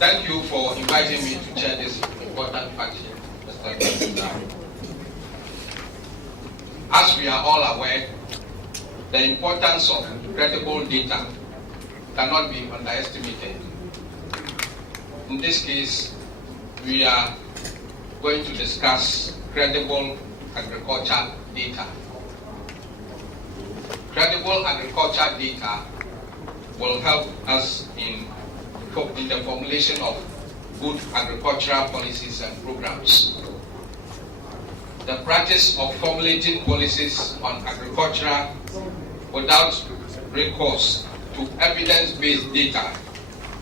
Thank you for inviting me to chair this important function, Mr. Bernard. As we are all aware, the importance of credible data cannot be underestimated. In this case, we are going to discuss credible agriculture data. Credible agriculture data will help us in the formulation of good agricultural policies and programs. The practice of formulating policies on agriculture without recourse to evidence-based data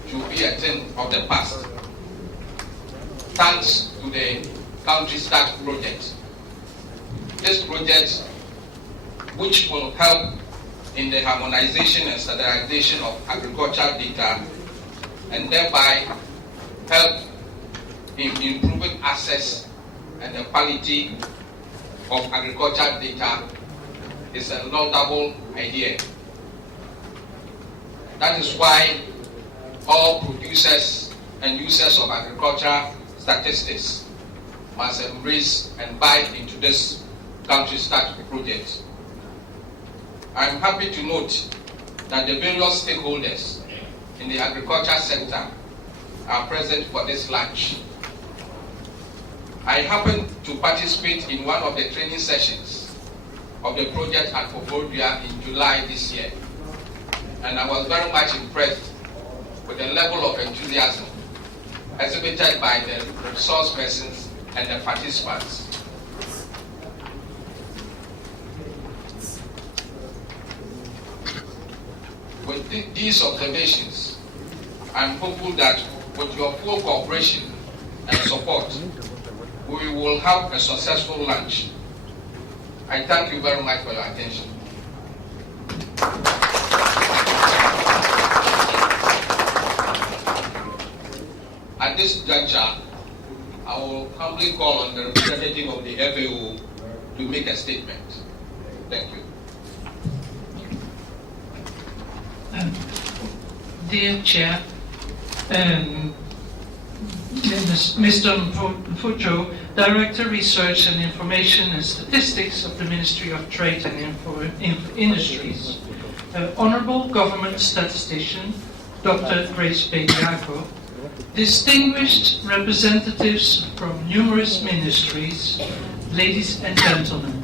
should be a thing of the past. Thanks to the CountrySTAT project. This project, which will help in the harmonization and standardization of agricultural data and thereby help in improving access and the quality of agricultural data, is a laudable idea. That is why all producers and users of agricultural statistics must embrace and buy into this CountrySTAT project. I am happy to note that the various stakeholders in the agriculture sector are present for this lunch. I happened to participate in one of the training sessions of the project at BEDIAKO in July this year, and I was very much impressed with the level of enthusiasm exhibited by the resource persons and the participants. With these observations, I'm hopeful that with your full cooperation and support, we will have a successful lunch. I thank you very much for your attention. At this juncture, I will humbly call on the representative of the FAO to make a statement. Thank you. Dear Chair, Mr MFODWO, Director Research and Information and Statistics of the Ministry of Trade and Industries, Honorable Government Statistician, Dr. Grace BEDIAKO, distinguished representatives from numerous ministries, ladies and gentlemen.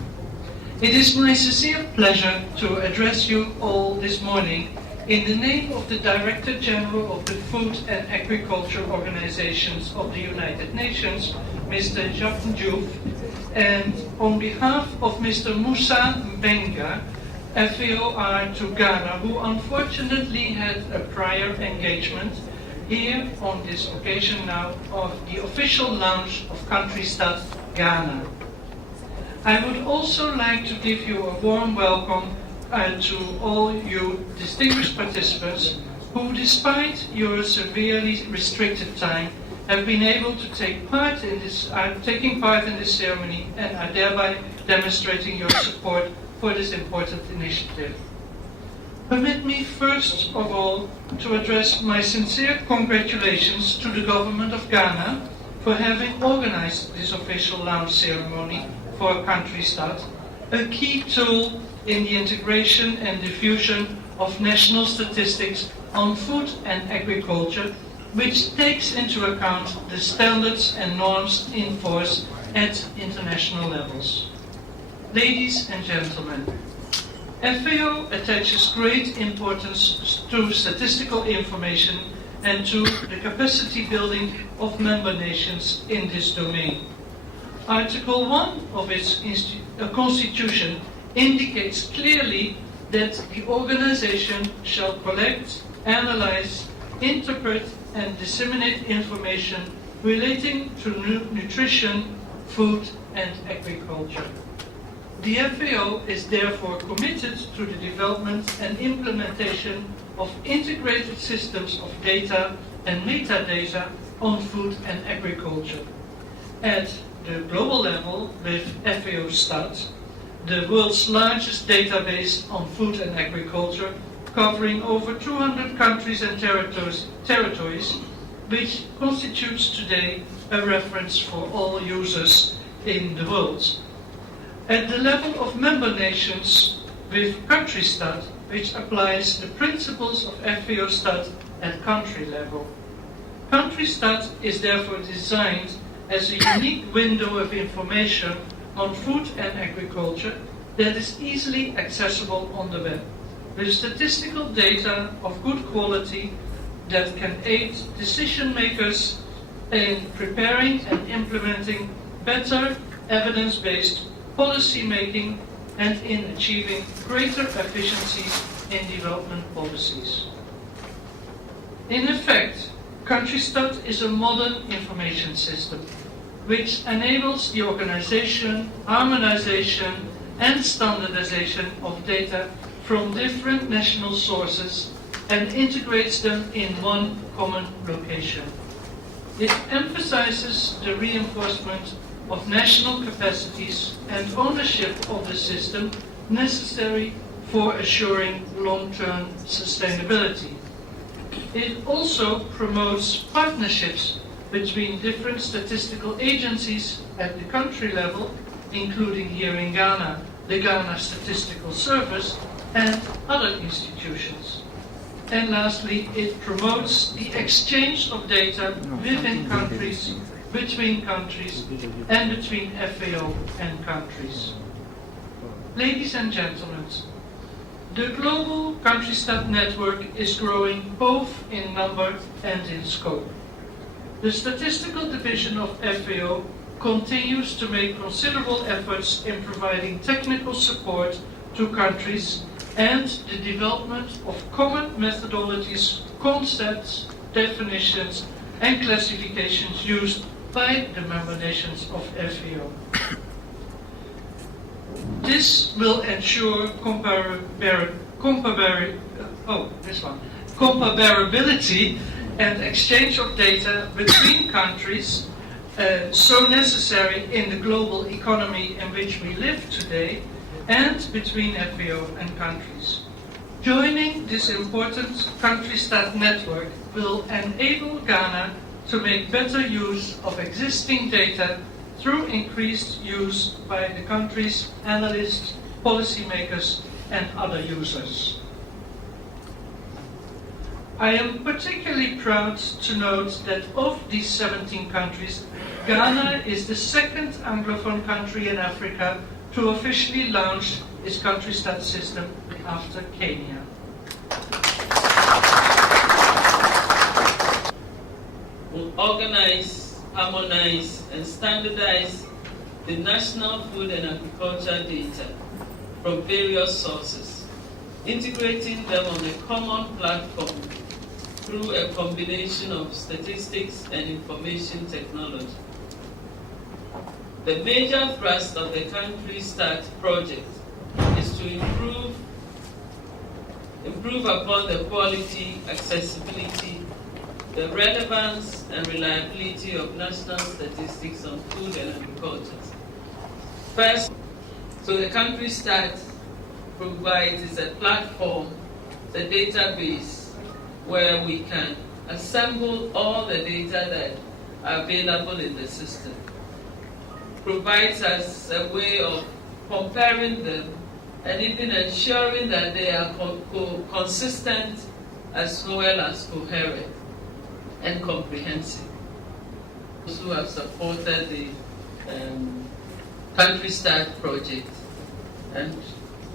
It is my sincere pleasure to address you all this morning in the name of the Director General of the Food and Agriculture Organizations of the United Nations, Mr. Jacques Diouf, and on behalf of Mr. Moussa Mbenga, FAOR to Ghana, who unfortunately had a prior engagement here on this occasion now of the official launch of CountrySTAT Ghana. I would also like to give you a warm welcome to all you distinguished participants who, despite your severely restricted time, have been able to take part in this, are taking part in this ceremony and are thereby demonstrating your support for this important initiative. Permit me first of all to address my sincere congratulations to the Government of Ghana for having organized this official launch ceremony for CountrySTAT, a key tool in the integration and diffusion of national statistics on food and agriculture, which takes into account the standards and norms in force at international levels. Ladies and gentlemen, FAO attaches great importance to statistical information and to the capacity building of member nations in this domain. Article 1 of its constitution indicates clearly that the organization shall collect, analyze, interpret, and disseminate information relating to nutrition, food, and agriculture. The FAO is therefore committed to the development and implementation of integrated systems of data and metadata on food and agriculture. At the global level, with FAO-STAT, the world's largest database on food and agriculture, covering over 200 countries and territories, which constitutes today a reference for all users in the world. At the level of member nations, with CountrySTAT, which applies the principles of FAO-STAT at country level. CountrySTAT is therefore designed as a unique window of information on food and agriculture that is easily accessible on the web, with statistical data of good quality that can aid decision makers in preparing and implementing better evidence-based policy making and in achieving greater efficiencies in development policies. In effect, CountrySTAT is a modern information system which enables the organization, harmonization and standardization of data from different national sources and integrates them in one common location. It emphasizes the reinforcement of national capacities and ownership of the system necessary for assuring long-term sustainability. It also promotes partnerships between different statistical agencies at the country level, including here in Ghana, the Ghana Statistical Service, and other institutions. And lastly, it promotes the exchange of data within countries, between countries, and between FAO and countries. Ladies and gentlemen, the global CountrySTAT network is growing both in number and in scope. The statistical division of FAO continues to make considerable efforts in providing technical support to countries and the development of common methodologies, concepts, definitions, and classifications used by the member nations of FAO. This will ensure comparability and exchange of data between countries, so necessary in the global economy in which we live today, and between FAO and countries. Joining this important CountrySTAT network will enable Ghana to make better use of existing data through increased use by the country's analysts, policymakers, and other users. I am particularly proud to note that of these 17 countries, Ghana is the second Anglophone country in Africa to officially launch its CountrySTAT system after Kenya. Will organize, harmonize, and standardize the national food and agriculture data from various sources, integrating them on a common platform through a combination of statistics and information technology. The major thrust of the CountrySTAT project is to improve upon the quality, accessibility, the relevance and reliability of national statistics on food and agriculture. First, so the CountrySTAT provides a platform, the database, where we can assemble all the data that are available in the system. Provides us a way of comparing them and even ensuring that they are consistent as well as coherent and comprehensive. Those who have supported the CountrySTAT project, and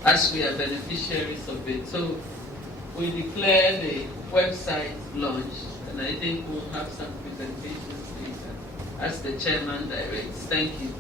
as we are beneficiaries of it. So we declare the website launched, and I think we'll have some presentations later as the chairman directs. Thank you.